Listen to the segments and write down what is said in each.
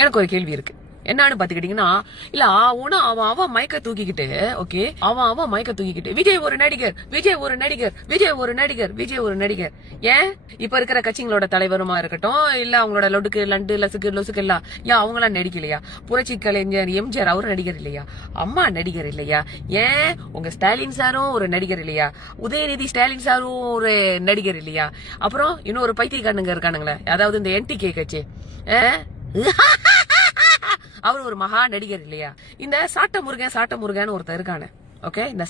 எனக்கு ஒரு கேள்வி இருக்கு. என்னன்னு பாத்துக்கிட்டீங்கன்னா, இல்ல அவன் மயக்க தூக்கிக்கிட்டு, ஓகே, அவன் மயக்க தூக்கிக்கிட்டு விஜய் ஒரு நடிகர், விஜய் ஒரு நடிகர், விஜய் ஒரு நடிகர், விஜய் ஒரு நடிகர். ஏன் இப்ப இருக்கிற கட்சிங்களோட தலைவருமா இருக்கட்டும், இல்ல அவங்களோட லொடுக்கு லண்டு லசுக்கு லொசுக்கு எல்லாம் ஏன் அவங்களாம் நடிக்கலையா? புரட்சி கலைஞர் எம்ஜிஆர் அவரு நடிகர் இல்லையா? அம்மா நடிகர் இல்லையா? ஏன் உங்க ஸ்டாலின் சாரும் ஒரு நடிகர் இல்லையா? உதயநிதி ஸ்டாலின் சாரும் ஒரு நடிகர் இல்லையா? அப்புறம் இன்னொரு பைத்தியக்காரனுங்க இருக்கானுங்களே, அதாவது இந்த என்டிகே கட்சி, அவர் ஒரு மகா நடிகர் இல்லையா? இந்த சாட்ட முருகன் ஒருத்தர் இருக்கானே, ஓகே, இந்த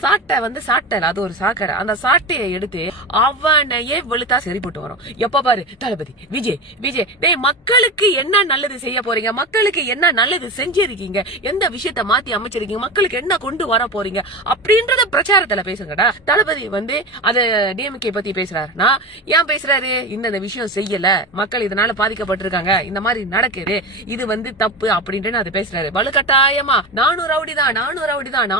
சாட்டை வந்து சாட்டை, அது ஒரு சாக்கடை. அந்த சாட்டையை எடுத்து அவனையே வெளுத்தா சரி போட்டு வரும். எப்ப பாரு தளபதி விஜய் விஜய். டேய், மக்களுக்கு என்ன நல்லது செய்ய போறீங்க? மக்களுக்கு என்ன நல்லது செஞ்சிருக்கீங்க? எந்த விஷயத்த மாத்தி அமைச்சிருக்கீங்க? மக்களுக்கு என்ன கொண்டு வர போறீங்க அப்படின்றத பிரச்சாரத்துல பேசுங்கடா. தளபதி வந்து அத டிஎம்கே பத்தி பேசுறாருன்னா ஏன் பேசுறாரு? இந்த விஷயம் செய்யல, மக்கள் இதனால பாதிக்கப்பட்டிருக்காங்க, இந்த மாதிரி நடக்குது, இது வந்து தப்பு அப்படின்ட்டு அது பேசுறாரு. வலுக்கட்டாயமா நானூறு ரவுடிதான்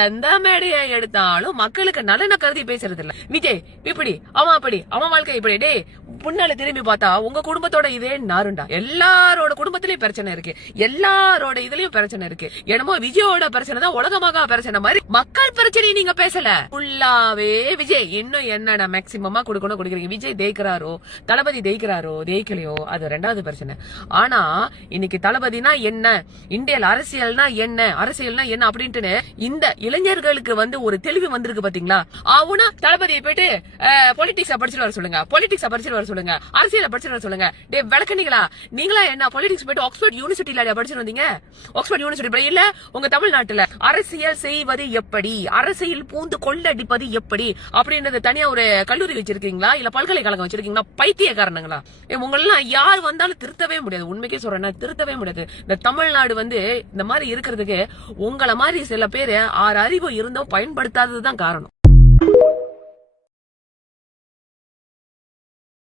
எந்த மேடையை எடுத்தாலும் மக்களுக்கு நலன கருதி பேசுறது இல்ல. விஜய் இப்படி, அவன் அப்படி, அவன் வாழ்க்கை இப்படி. டே, முன்னால திரும்பி பார்த்தா உங்க குடும்பத்தோட இதே நாருண்டா. எல்லாரோட குடும்பத்திலயும் பிரச்சனை இருக்கு, எல்லாரோட இதுலயும் பிரச்சனை இருக்கு. என்னமோ விஜயோட பிரச்சனை தான் உலகமாக பிரச்சனை மாதிரி மக்கள் பிரச்சனை நீங்க பேசல. ஃபுல்லாவே விஜய் இன்னும் என்னென்ன மேக்சிமமா கொடுக்குறீங்க. விஜய் தேய்க்கிறாரோ, தளபதி தேய்க்கலையோ, அது ரெண்டாவது பிரச்சனை. ஆனா இன்னைக்கு தளபதினா என்ன, இந்தியல் அரசியல்னா என்ன அப்படின்ட்டு இந்த இளைஞர்களுக்கு வந்து ஒரு தெளிவு வந்திருக்கு பாத்தீங்களா? ஆவுனா தளபதியை போயிட்டு பொலிட்டிக்ஸ் படிச்சுட்டு வர சொல்லுங்க, அரசியல படிச்சுட்டு வர சொல்லுங்க. டே விளக்கணிங்களா, நீங்களா என்ன பொலிட்டிக்ஸ் போயிட்டு ஆக்ஸ்போர்ட் யூனிவர்சிட்டியில படிச்சுட்டு வந்தீங்க? ஆக்ஸ்போர்ட் யூனிவர்சிட்டி இல்ல உங்க தமிழ்நாட்டுல அரசியல் செய்வது எப்படி, அரசியல் பூந்து கொள்ளடிப்பது எப்படி அப்படின்றது தனியா ஒரு கல்லூரி வச்சிருக்கீங்களா, இல்ல பல்கலைக்கழகம் வச்சிருக்கீங்களா? பைத்தியக்காரனுங்களா உங்களெல்லாம் யார் வந்தாலும் திருத்தவே முடியாது. உண்மைக்கே சொல்றேன், திருத்தவே முடியாது. இந்த தமிழ்நாடு வந்து இந்த மாதிரி இருக்கிறதுக்கு உங்களை மாதிரி சில பேரு 6 அறிவு இருந்தோ பயன்படுத்தாததுதான் காரணம்.